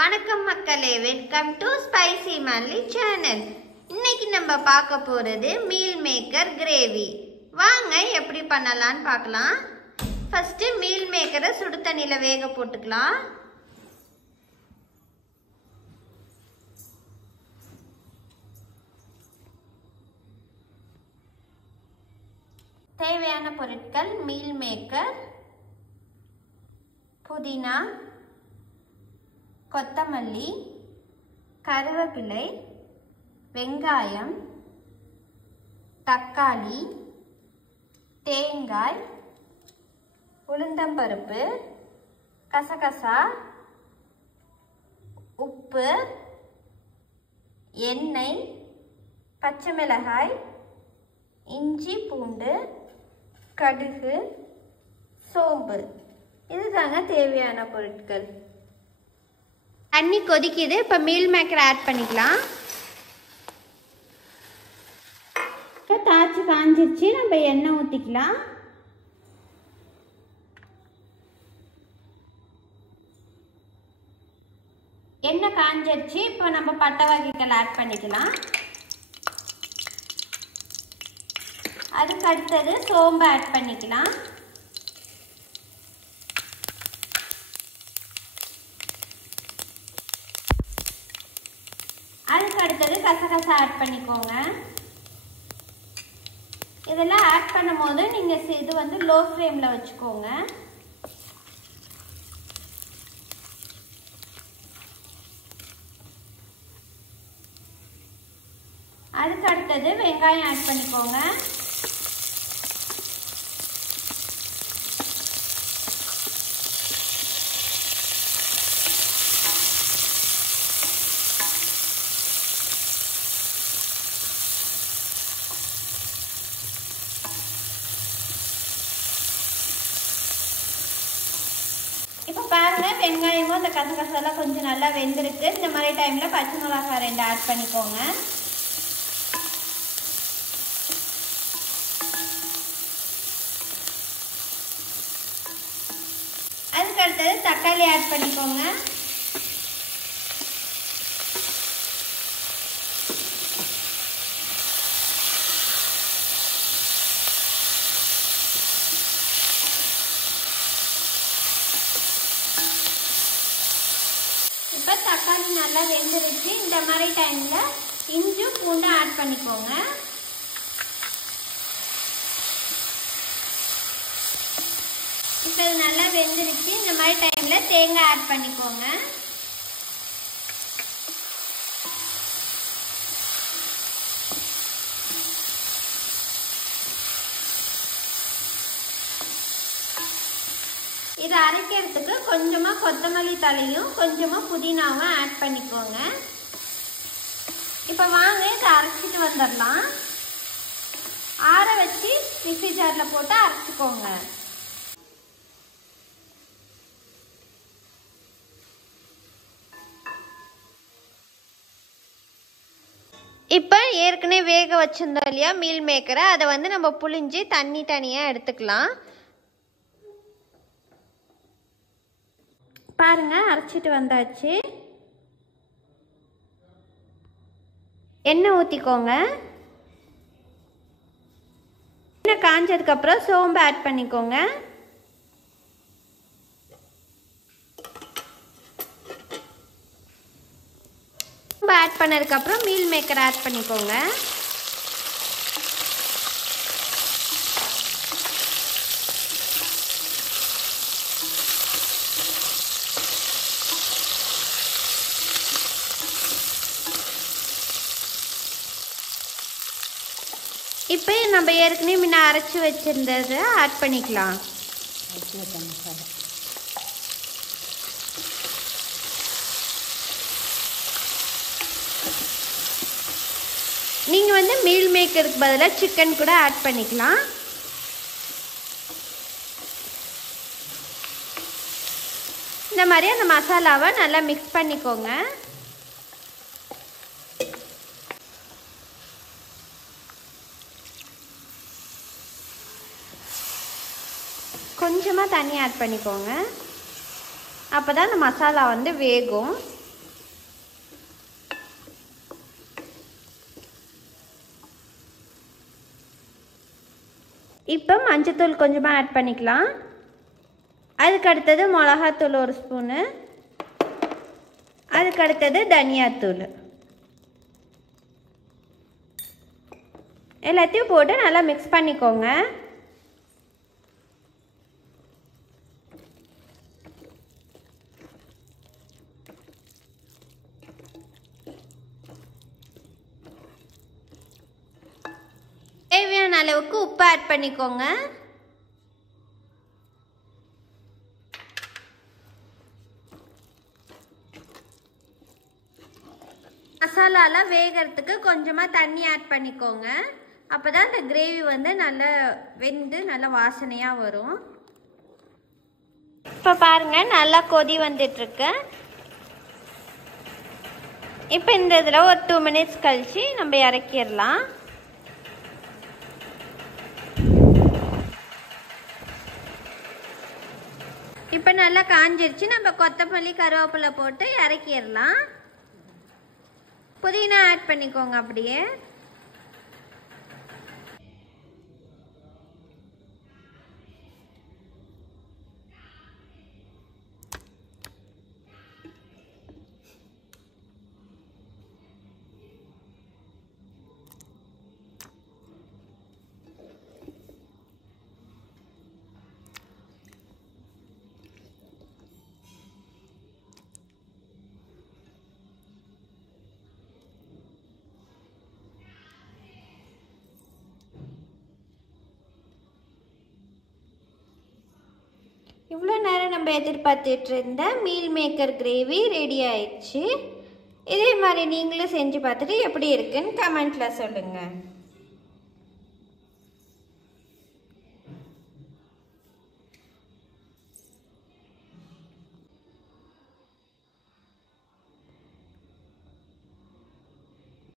வணக்கம் மக்களே, welcome to spicy மல்லி சேனல். இன்னைக்கு நம்ம பார்க்க போறது மீல் மேக்கர் கிரேவி. வாங்க எப்படி பண்ணலாம்னு பார்க்கலாம். ஃபர்ஸ்ட் மீல் மேக்கரை சுடு தண்ணியில வேக போட்டுக்கலாம். தேவையான பொருட்கள்: மீல் மேக்கர், புதினா, கொத்தமல்லி, கருவேப்பிலை, வெங்காயம், தக்காளி, தேங்காய், உளுந்தம்பருப்பு, கசகசா, உப்பு, எண்ணெய், பச்சை மிளகாய், இஞ்சி பூண்டு, கடுகு, சோம்பு. இதுதாங்க தேவையான பொருட்கள். தண்ணி கொதிக்குது. இப்போ மீல் மேக்கர் ஆட் பண்ணிக்கலாம். தாய்ச்சி காஞ்சிருச்சு. நம்ம எண்ணெய் ஊற்றிக்கலாம். எண்ணெய் காஞ்சிருச்சு. இப்போ நம்ம பட்டை வகைகள் ஆட் பண்ணிக்கலாம். அதுக்கு அடுத்தது சோம்பு ஆட் பண்ணிக்கலாம். அதுக்கு அடுத்தது கசகசா ஆட் பண்ணிக்கோங்க. இதெல்லாம் ஆட் பண்ணும் போது நீங்கள் இது வந்து லோ ஃப்ளேமில் வச்சுக்கோங்க. அதுக்கு அடுத்தது வெங்காயம் ஆட் பண்ணிக்கோங்க. இப்போ பாருங்க, வெங்காயமும் அந்த கசகசாலாம் கொஞ்சம் நல்லா வெந்திருக்கு. இந்த மாதிரி டைம்ல பச்சை மிளகாய் 2 ஆட் பண்ணிக்கோங்க. அதுக்கு அடுத்தது தக்காளி ஆட் பண்ணிக்கோங்க. இப்போ தக்காளி நல்லா வெந்துருச்சு. இந்த மாதிரி டைம்ல இஞ்சி பூண்டு ஆட் பண்ணிக்கோங்க. இப்போ இது நல்லா வெந்துருச்சு. இந்த மாதிரி டைம்ல தேங்காய் ஆட் பண்ணிக்கோங்க. இதை அரைக்கிறதுக்கு கொஞ்சமா கொத்தமல்லி தழையும் கொஞ்சமா புதினாவும் ஆட் பண்ணிக்கோங்க. இப்போ வாங்க இதை அரைச்சிட்டு வந்துடலாம். ஆற வச்சு மிக்ஸி ஜார்ல போட்டு அரைச்சிக்கோங்க. இப்போ ஏற்கனவே வேக வச்சிருந்தோம் இல்லையா மீல் மேக்கரை, அதை வந்து நம்ம புளிஞ்சு தண்ணி தனியாக எடுத்துக்கலாம். பாருங்க, அரைச்சிட்டு வந்தாச்சு. எண்ணெய் ஊற்றிக்கோங்க. எண்ணெய் காஞ்சதுக்கப்புறம் சோம்பு ஆட் பண்ணிக்கோங்க. சோம்பு ஆட் பண்ணதுக்கப்புறம் மீல் மேக்கர் ஆட் பண்ணிக்கோங்க. இப்போ நம்ம ஏற்கனவே முன்ன அரைச்சி வச்சிருந்ததை ஆட் பண்ணிக்கலாம். நீங்கள் வந்து மீல் மேக்கருக்கு பதிலாக சிக்கன் கூட ஆட் பண்ணிக்கலாம். இந்த மாதிரி அந்த மசாலாவை நல்லா மிக்ஸ் பண்ணிக்கோங்க. கொஞ்சமாக தண்ணி ஆட் பண்ணிக்கோங்க. அப்போ தான் அந்த மசாலா வந்து வேகும். இப்போ மஞ்சத்தூள் கொஞ்சமாக ஆட் பண்ணிக்கலாம். அதுக்கு அடுத்தது மிளகாத்தூள் 1 ஸ்பூனு. அதுக்கு அடுத்தது தனியாத்தூள். எல்லாத்தையும் போட்டு நல்லா மிக்ஸ் பண்ணிக்கோங்க. தேவையான அளவுக்கு உப்பு ஆட் பண்ணிக்கோங்க. மசாலாலாம் வேகிறதுக்கு கொஞ்சமாக தண்ணி ஆட் பண்ணிக்கோங்க. அப்போ தான் இந்த கிரேவி வந்து நல்லா வெந்து நல்லா வாசனையாக வரும். இப்போ பாருங்கள் நல்லா கொதி வந்துட்டுருக்கு. இப்போ இந்த இதில் ஒரு 2 மினிட்ஸ் கழித்து நம்ம இறக்கிடலாம். இப்போ நல்லா காஞ்சிருச்சு. நம்ம கொத்தமல்லி கருவேப்பிலை போட்டு இறக்கிடலாம். புதினா ஆட் பண்ணிக்கோங்க. அப்படியே இவ்வளோ நேரம் நம்ம எதிர்பார்த்துட்டு இருந்த மீல் மேக்கர் கிரேவி ரெடி ஆயிடுச்சு. இதே மாதிரி நீங்களும் செஞ்சு பார்த்துட்டு எப்படி இருக்குன்னு கமெண்ட்டில் சொல்லுங்கள்.